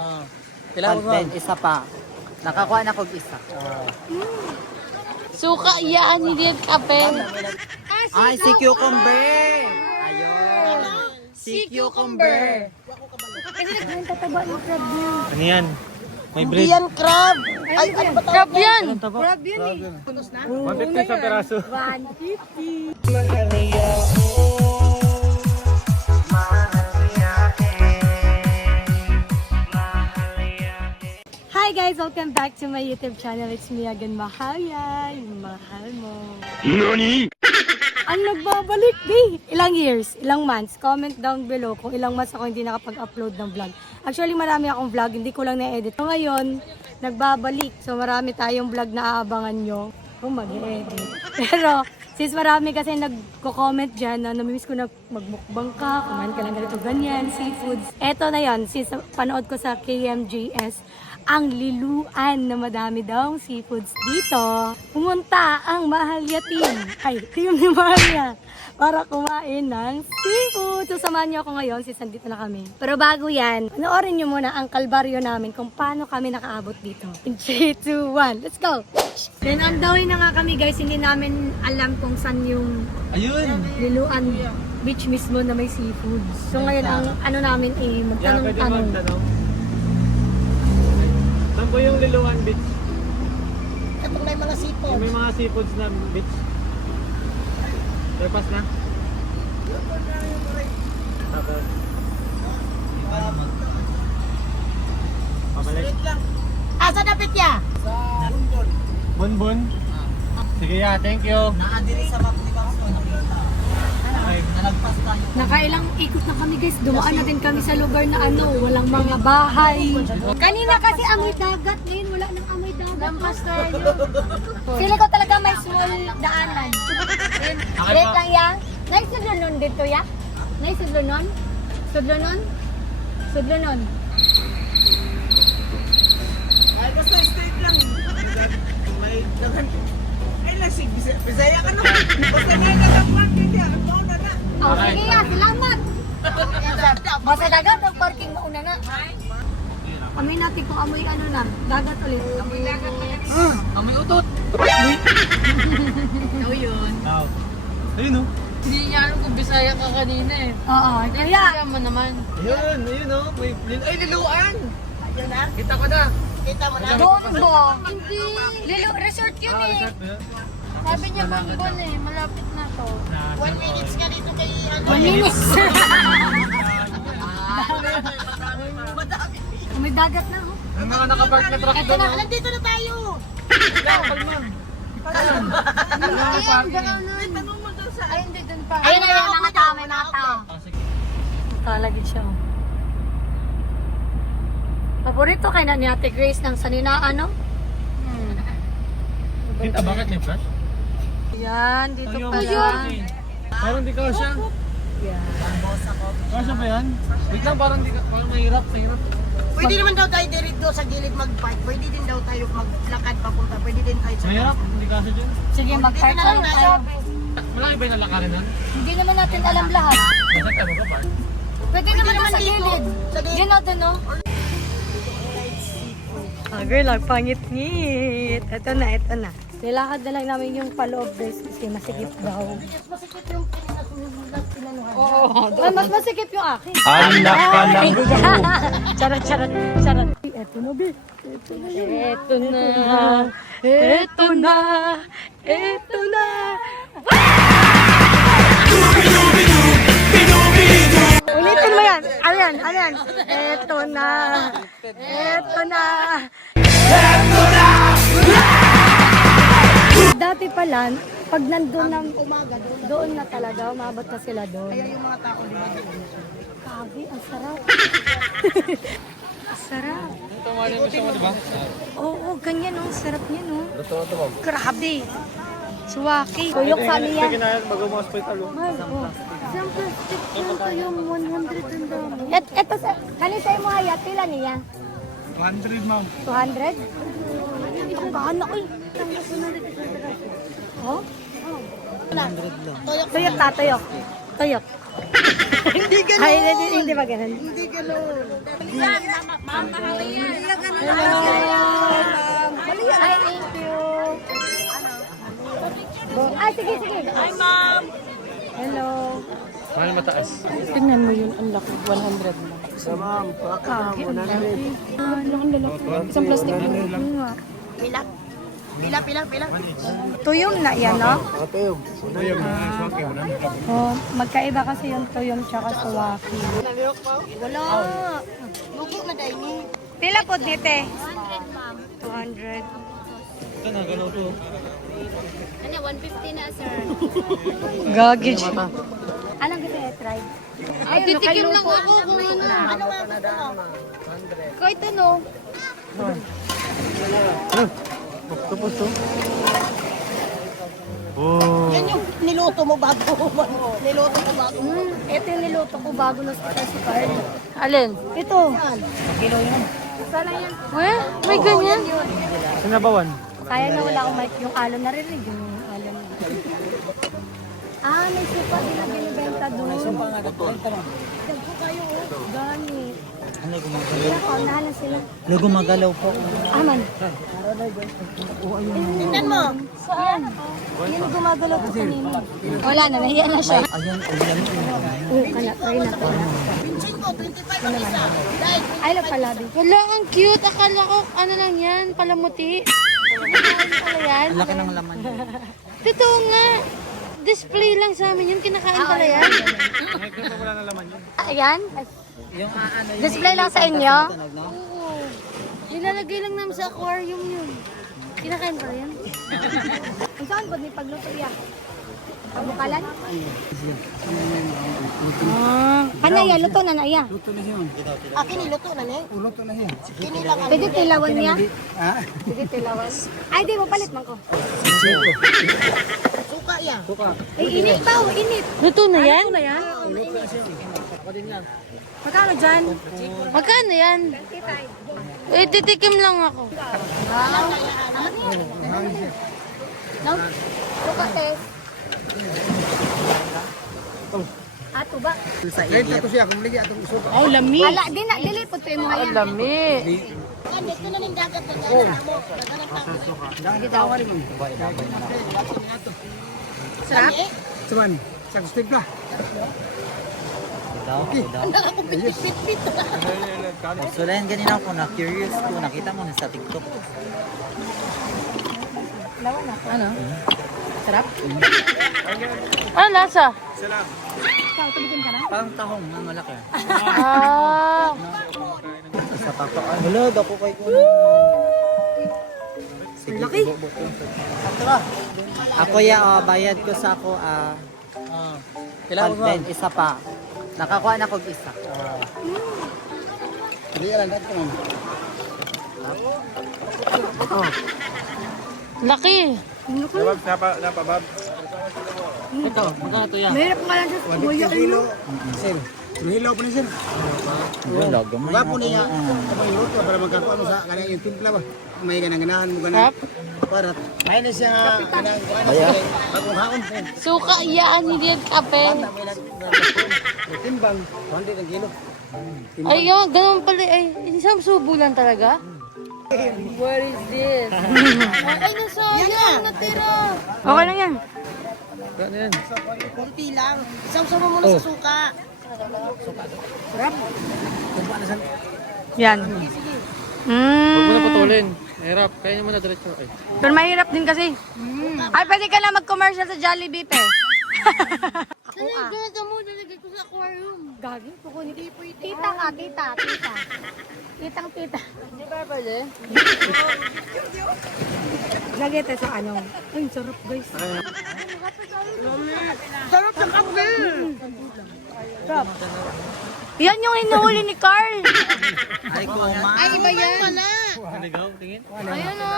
Content, isa pa. Nakakuha na kog isa. Suka yan, hindi yan kape. Ay, si cucumber! Ayun! Si cucumber! Kasi nagtataba ng crab niya. Ano yan? May Hindi bread. yan crab! Ay, ano ba Crab yan! Crab yan eh! 150 sa peraso. 150. Hi guys! Welcome back to my YouTube channel. It's me again, Mahal yan. Mahal mo. NANI? Ang nagbabalik, di. Ilang years, ilang months. Comment down below kung ilang months ako hindi nakapag-upload ng vlog. Actually, marami akong vlog. Hindi ko lang na-edit. So ngayon, nagbabalik. So marami tayong vlog na aabangan nyo kung mag-edit. Pero, since marami kasi nagko-comment dyan na namimiss ko na magmukbang ka, kumain ka lang ganito, ganyan, seafoods. Eto na yon, since panood ko sa KMJS, ang liluan na madami daw seafoods dito. Pumunta ang Mahalya team. Ay, team ni Mahalya para kumain ng seafood. So, samahan niyo ako ngayon since nandito na kami. Pero bago yan, panoorin niyo muna ang kalbaryo namin kung paano kami nakaabot dito. In 3, 2, 1, let's go! Then, on the way na nga kami guys, hindi namin alam kung saan yung liluan beach mismo na may seafood. So, ngayon, ang ano namin magtanong-tanong. Saan po yung Liluan Beach? Kapag may mga sipon. May mga seafoods na beach. Surpass na? Tapos? Pabalik? Asa dapat ya? Bunbun? Sige ya, thank you. Naadiri sa map ni Bangso. Nalagpas tayo. Nakailang ikot na kami guys, dumaan na din kami sa lugar na ano, walang mga bahay. Kanina kasi amoy dagat, ngayon wala nang amoy dagat. Lampas tayo. Sili ko talaga may small daanan. Great lang yan. Naisudlunon dito ya? Naisudlunon? Sudlunon? Sudlunon? Ay, basta straight lang. May dagan. Ay, lasig. Bisaya ka naman. Basta may nagapag niya. Ano na na. Oh, sige ya, salamat. Basta dagat, ang parking mo una na. Amoy natin kung amoy ano na, dagat ulit. Amoy dagat ulit. Amoy utot. Ano yun? Wow. Ayun o. Hindi niya alam kung Bisaya ka kanina eh. Oo, kaya. Kaya mo naman. Ayun o. Ay, liluan. Ayun na. Kita ko na. Kita mo na. Doon ba? Hindi. Lilo, resort yun eh. Resort na yun. Sabi niya Bongbon eh, malapit na to. 1 minutes ka dito kay ano. 1 minute. May dagat na oh. Ang mga nakapark na truck Ito doon. na, Nandito na tayo. Ay, hindi dun pa. ayun na yung mga tao, may mga tao. Talagid siya oh. Paborito kay na ni Ate Grace ng saninaan no? Kita bakit may flash? Yan, dito pa Ayun. yan. Parang di ka siya. Yan. Kasya ba yan? Wait lang, parang mahirap. Pwede naman daw tayo dito sa gilid mag-park. Pwede din daw tayo maglakad papunta. Pwede din tayo sa Mahirap, hindi kasya dyan. Sige, mag-park Dito na lang tayo. Malaki ba yung nalakarin nun? Hindi naman natin alam lahat. Bakit ka magpa-park? Pwede naman naman sa dito. gilid. Sa gilid. Yun natin no? Ah, girl, pangit-ngit. Ito na, ito na. Nilakad na lang namin yung paloob guys kasi masikip daw. masikip yung pinanuhan. Oo. Ay, mas masikip yung akin. Anak ka lang. Charot, charot, charot. Ito na, be. Ito na yun. Ito na. Ito na. Ito na. Ulitin mo yan. Ano yan? Ano yan? Ito na. Ito na. Ito na. Dati pala, pag nandun na, doon na talaga, umabot na sila doon. Kaya yung mga tao di ba? Kabi, ang sarap. Ang sarap. Tumali mo siya mo, di ba? Oo, ganyan oh. Sarap niya no. Grabe. Suwaki. Tuyok sa niya. Sige na yan, bago mo hospital. Mahal, oh. Isang plastic yan to yung 100 ang dami. Eto, kanisa mo hayat, pila niya? 100, ma'am. 200? Ang bahan na, uy. Oh? 100 lang. Tuyok ta, tuyok. Toyok. Hindi ganun. Ay, hindi ba ganun? Hindi ganun. Ay, thank you. Ay, sige, sige. Hi, ma'am. Hello. Mahal mataas. Tingnan mo yun, ang laki. 100 na. Sa ma'am, baka Kaki, ang laki. Ang lalaki. Isang plastic. Pila. Tuyong na yan, no? Ito yung. Oh, magkaiba kasi yung tuyong tsaka suwaki. Wala. Lugo na dahil ni. Pila po dito? 200. Ito na, gano'n to. Ano, 150 na, sir. Gagi. Anong gusto niya try? Ay, titikim lang ako kung ano. Ano kahit ano. Tapos to. Oh. Yan yung niluto mo bago. Niluto mo bago. Ito yung niluto ko bago na sa card. Alin? Ito. Kilo yan. Sana yan. May ganyan. Sinabawan. Kaya na wala akong mic. Yung alon narinig. Yung alon. Ah, may supa sila binibenta doon. May supa nga. Dagpo kayo. Ganit. Ano Kaya kaunahan na sila. gumagalaw po. Aman. Tingnan mo. Saan? Yan gumagalaw ko kanina. Wala na, nahiya na siya. Ayan, ayan. Oo, kaya try na. Pinsin ko, 25 ang isa. Dahil Ay, palabi. Wala, ang cute. Akala ko, ano lang yan, palamuti. Kinakain pala yan. Laki ng laman. Totoo nga. Display lang sa amin yun. Kinakain pala yan. Wala na laman yun. Ayan. Yung ano, Display lang sa inyo. Oo. Nilalagay lang namin sa aquarium yun. Kinakain pala yan. Ang saan ba ni pagluto yan? Pagbukalan? Kanaya, luto na na iya. akin niluto na niya. Luto na siya. Kinilang ang Pwede tilawan niya? Ha? Pwede tilawan. Ay, di mo palit man ko. suka yan. Ay, init pa, init. Luto na yan? Ano na yan? Magkano dyan? Magkano yan? Eh, titikim lang ako. No? Suka test. Ato ba? Renta ko siya, kung lagi atong isuka. Oh, lami. Ala, di na, dili po ito yung mga yan. Lami. Dito na ning dagat na dyan. Sarap? Cuman, sa gusto ka. So lang ganina ako na curious ko, nakita mo na sa TikTok. Ano? Sarap? Ano lasa? Ikaw, tulitin ka na? Parang tahong na malaki. Ah. Sa pato. Wala, dako kay ko. Sige, laki. Ako bayad ko sa ako content isa pa. Nakakuha na kog isa. Hindi lang dito man. Laki. Napabab. Ito, magkano to yan? Mahirap nga lang sa kuya. Kilo. Sir, hilaw po ni sir. Wala, gamay Wala na po ako. niya. Kapag iluto, para magkakuha mo sa kanang yung timpla ba? May ganang-ganahan mo ganang. Para, ayun na siya ganang bagong haon. Suka yan, hindi yan kape. Timbang, 100 ang kilo. Ay, yun, ganun pala. Ay, isang subo lang talaga? What is this? Ay, nasayang, natira. Okay lang yan. Ano yan? Kunti lang. Isang-sama mo na sa suka. Yan. Huwag mo na putulin. Hirap, kaya mo na diretso. Ay. Pero mahirap din kasi. Ay, pwede ka na mag-commercial sa Jollibee, pe. Ano yung ganito mo? Nalagay ko sa aquarium. Gagi, kukunin. Tita ka, tita. Titang tita. Hindi ba pwede? Lagay tayo sa ano. Ay, sarap guys. Sarap ng kape. Sarap. Yan yung hinuhuli ni Carl. Ay, kuma. Ay, iba yan. Wala. Naligaw, tingin. Ayun o.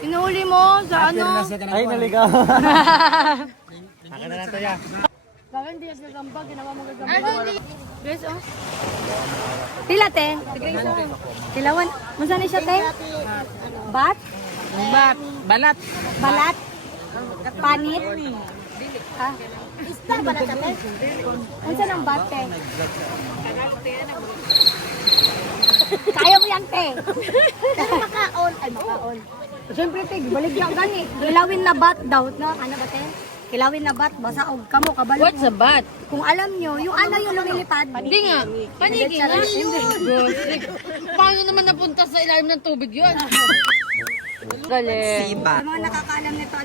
Hinuhuli mo sa ano. Ay, naligaw. Akin na nato yan. Bakit hindi sa gamba? Ginawa mo gagamba. Guys, oh. Pila, te? Kilawan. Masan siya, te? Bat? Balat. Balat? Panit? Ha? Isda ba na kate? Unsa nang bate? Kaya mo yan, te. Pero makaon. Ay, makaon. Siyempre, te, balik lang gani. Kilawin na bat daw. No? Ano ba, te? Kilawin na bat. Basa og kamo, kabalo. What's a bat? Kung alam nyo, yung ano yung lumilipad. Hindi nga. Paniki nga. Gosik. Paano naman napunta sa ilalim ng tubig yun? Galing. Siba. Sa mga nakakaalam nito,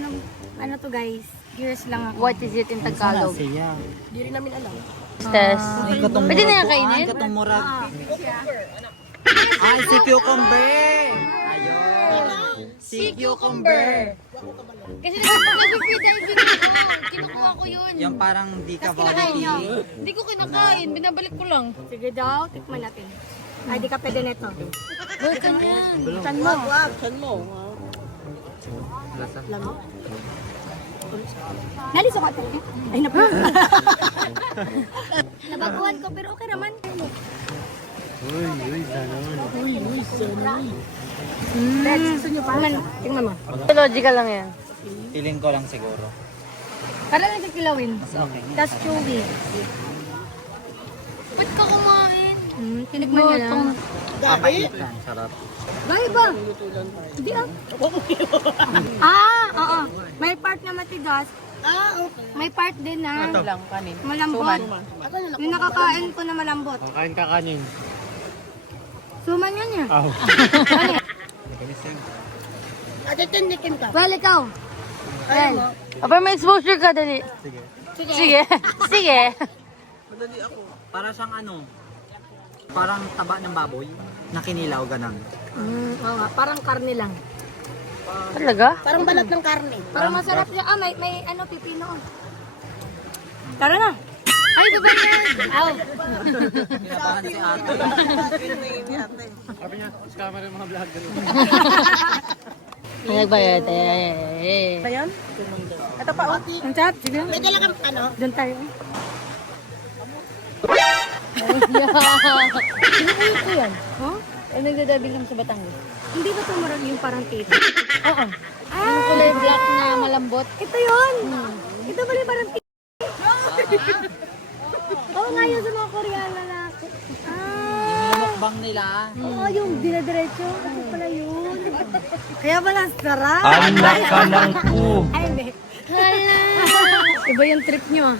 ano to guys? Curious lang ako. What is it in Tagalog? Siya. Test. Pwede na yan kainin? Katong murag. Ay, si cucumber. Ayun. Si cucumber. Kasi nag-free diving ako. Kinukuha ko yun. Yung parang di ka Kinakain body nyo. Hindi ko kinakain. Binabalik ko lang. Sige daw, tikman natin. Ay, di ka pwede nito. Welcome yan. San mo? Saan mo? Naliso ka ito. Ay, napo. Nabaguhan ko, pero okay naman. Let's, gusto nyo pa? Tingnan mo. Logical lang yan. Feeling ko lang siguro. Para lang sa kilawin. Okay. Tapos chewy. Ba't ka kumain? Tinikman nyo lang. Papait lang. Sarap. Gaya ba? Hindi ah. Oo. May part na matigas. Okay. May part din na malambot. Yung nakakain ko na malambot. Kain ka kanin. Suman yan niya. Aw. Well, ikaw. Well, Aba, may exposure ka, dali. Sige. Sige. Para siyang ano, parang taba ng baboy na kinilaw ganang. oo nga, parang karne lang. Talaga? Parang balat ng karne. Parang masarap siya. May ano, pipino. Tara na. Ay, baba yan. Aw. Kinabahan si ate. Sabi niya, sa camera yung mga vlog. Nagbayad. Ayan? Ito pa, oh. Ang sarap. Sige. May dalagang ano? Doon tayo. Ano ko yan? Huh? Nagdadabing lang sa Batangas. Hindi ba ito marang yung parang tito? Oo. Ah, Yung kulay black na malambot. ito yun. Ito pala yung parang tito. Oo nga yun sa mga Koreana na. Mukbang nila. Oo, yung dinadiretso. Kasi pala yun. Kaya pala sarap. Anak ka ng ku. Ay, hindi. Iba yung trip nyo ah.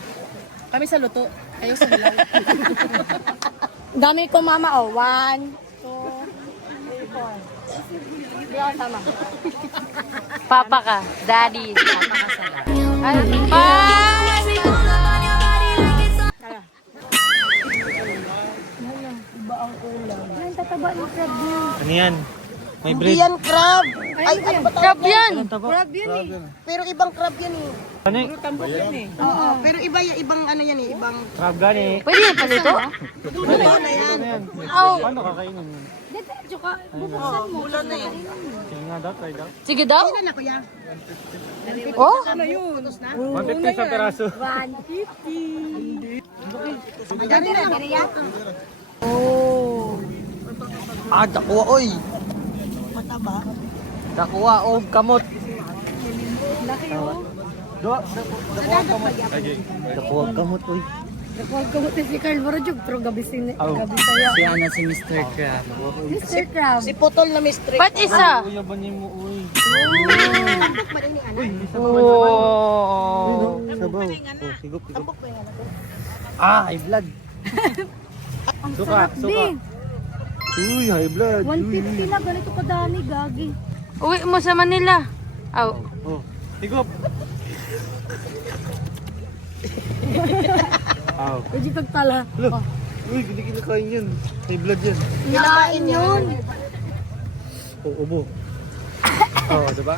Kami sa luto. Kayo sa hilaw. Dami ko mama oh. 1, 2, 3, 4. Diyan tama. Papa ka. Daddy. Papa ka sa Ay, Ay, tataba ng crab niya. Ano yan? May bread. Yan, crab. Ay, ano ba Crab yan. Crab yun eh. Pero ibang crab yan eh. Ano eh? Oo, pero iba ibang ano yan eh, ibang Crab gani. Pwede yan palito? dulo na yan. Oh. Paano kakainin yun? Diretso ka. Bubuksan mo. Bulan na yan. Sige nga daw, try daw. Sige daw. Ilan na kuya? Oh? Ano yun? Tutos na? 150 sa peraso. 150. Dari na. Dari yan? Ah, dakuha oy. Mataba. Dakuha o kamot. Laki oh. Dakuha kamot. Dakuha kamot oy. Huwag ka buti si Carl Barajog. Pero gabi sa'yo. Si ano si Mr. Crab. Mr. Crab. Si Putol na mystery. Ba't isa? Kuya ba niyo mo uy? Tampok ba rin yung anak? Oh. Sabaw. Oh, sigop. Tambok ba yung anak ko? Ah, high blood. Ang Suka, sarap suka. din. Uy, high blood. 150 na. Ganito kadami, gagi. Uwi mo sa Manila. Aw. Oh, sigop. Aw. Pwede pagtala. Look. Uy, hindi kinakain yan. High blood yan. Kinakain yun. Oh, ubo. Oh, diba?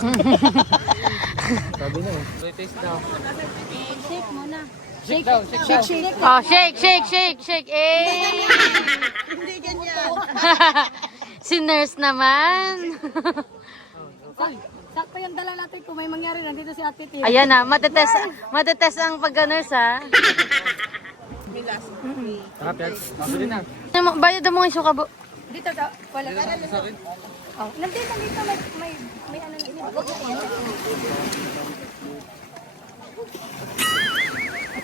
Sabi na eh. Shake mo na. Shake daw, shake. Shake. Oh, shake. Eh. Hindi ganyan. Si nurse naman. Sakto yung dala natin kung may mangyari. Nandito si Ate Tia. Ayan na, matetest ang pag-nurse ha. Sarap yan. Pwede na. Bayad mo yung suka. Dito daw. Wala. Oh, nandito may ano.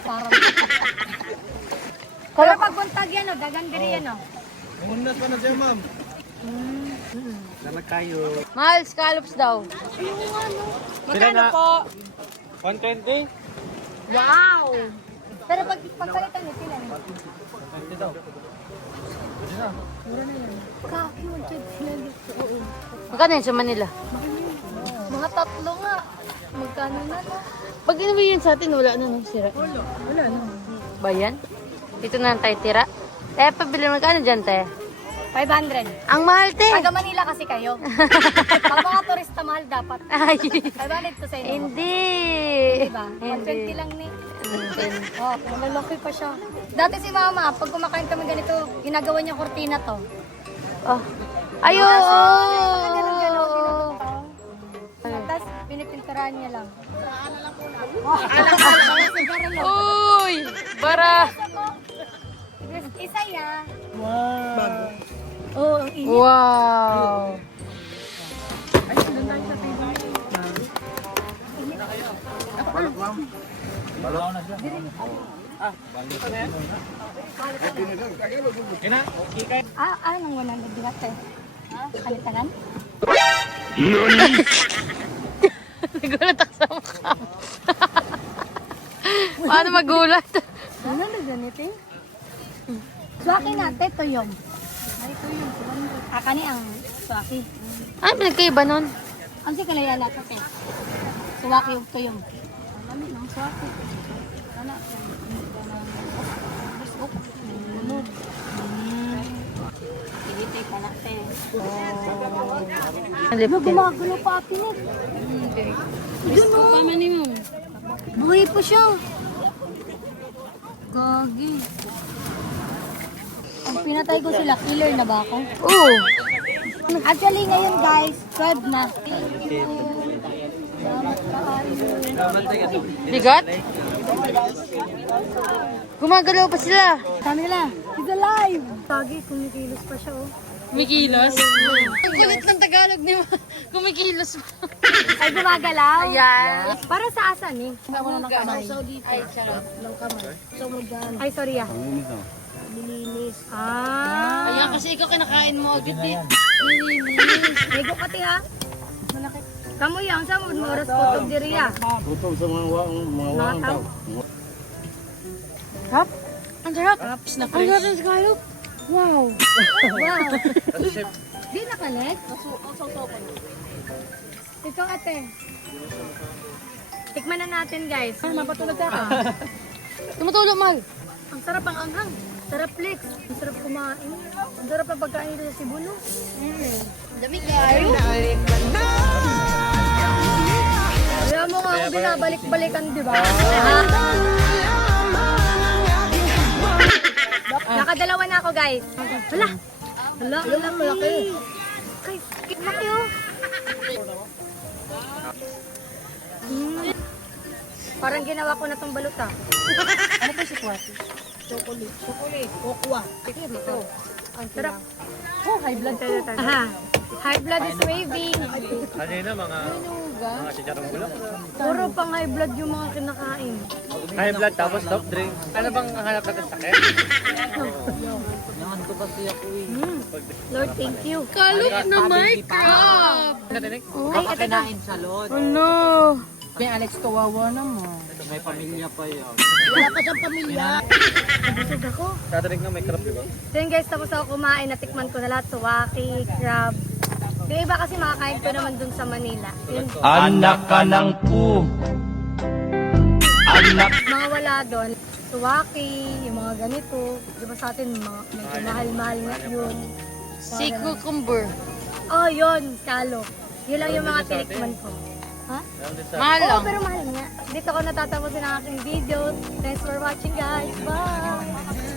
parang. Pero pag buntag yan, gagandiri yan, oh. Mundas pa na siya, ma'am. Salamat kayo. Mahal, scallops daw. Magkano po? 120? Wow! Pero pag pagpalitan nito lang. 120 daw. Mura na yan. Kaki, 120 lang dito. Oo. Magkano yun sa Manila? Mga tatlo nga. Magkano na lang? Pag inuwi yun sa atin, wala na nung sira. Wala na. Bayan? Dito na lang tayo tira. Pabili mo magkano dyan, te? 500. Ang mahal, te! Taga Manila kasi kayo. Pag mga turista mahal dapat. Ay, 500 to sa inyo. hindi. Diba? Hindi. 120 lang ni. Oh, malalaki pa siya. Dati si mama, pag kumakain kami ganito, ginagawa niya kortina to. Oh. Ayo! Ganun-ganun. Tapos pinipinturahan niya lang. Uy! Bara! Isa ya. Wow. Bago. Oh, ang init. Wow! Nang 100 dilat eh. Kalitagan? Nagulat ako sa mukha mo. Paano magulat? Ano na ganito eh? Swaki natin, tuyong. Ay, tuyong. Kani ang swaki. Ano pinagkaiba nun? Ang si kalaya natin eh. Swaki yung tuyong. Ano nang swaki? Ano? Bunod. Pilitay pa natin. Ano gumagano pa atin eh? Doon o. Paman mo. Buhay pa siya. Gagi. Ang pinatay ko sila, killer na ba ako? Oo. Actually ngayon guys, 12 na. Bigat? Gumagalaw pa sila. Sabi nila, he's alive! Gagi, kumikilos pa siya oh. Kumikilos? Ang kulit ng Tagalog ni kumikilos pa. Ay, gumagalaw? Ayan. Para sa asan eh? Ako na nakamay. Ay, charot. Ay, sorry ah. Nilinis. Ah. Ayan, kasi ikaw kinakain mo agad eh. Ego pati ha. Malaki. Kamu yang sa mo oras ko tog diri ah. Tutok sa mga waang tao. Hap? Ang sarap. Ang sarap ng scallop. Wow. Wow. Di nakalit? Ikaw ate. Tikman na natin guys. Mapatulog ka ka. Tumutulog, Mal. Ang sarap ang anghang. Sarap Lex. Ang sarap kumain. Ang sarap ang pagkain dito sa Cebu no. Dami kayo. Kaya mo nga ako binabalik-balikan, di ba? Nakadalawa na ako, guys. Hala! Hala, malaki. Kay, laki oh. Parang ginawa ko na tong balot ah. Ano po si Kwati? Chocolate. Chocolate. Kokwa. Ito. Ang sarap. Oh, high blood tayo tayo. Aha. High blood is waving. Kanina mga chicharong bulak. Puro pang high blood yung mga kinakain. High blood tapos soft drink. Ano bang hanap natin sakit? Naman ko kasi ako eh. Lord, thank you. Kalok na Minecraft. Katinig? Ay, ito na. salon. Ano? Kaya Alex, kawawa naman. May pamilya pa yun. Wala pa siyang pamilya. Busog ako. Katinig na may crab, di ba? So yun guys, tapos ako kumain, natikman ko na lahat, suwaki, crab. Yung iba kasi makakain ko naman dun sa Manila. Yun, Anak ka ng pu. Anak. mga wala dun, suwaki, yung mga ganito. Di ba sa atin, mga, medyo mahal-mahal nga yun. Si cucumber. Oh, yun, scallop. Yun lang yung mga tinikman ko. Ha? Mahal Oo, lang. pero mahal nga. Dito ko natatapusin ang aking video. Thanks for watching guys. Bye!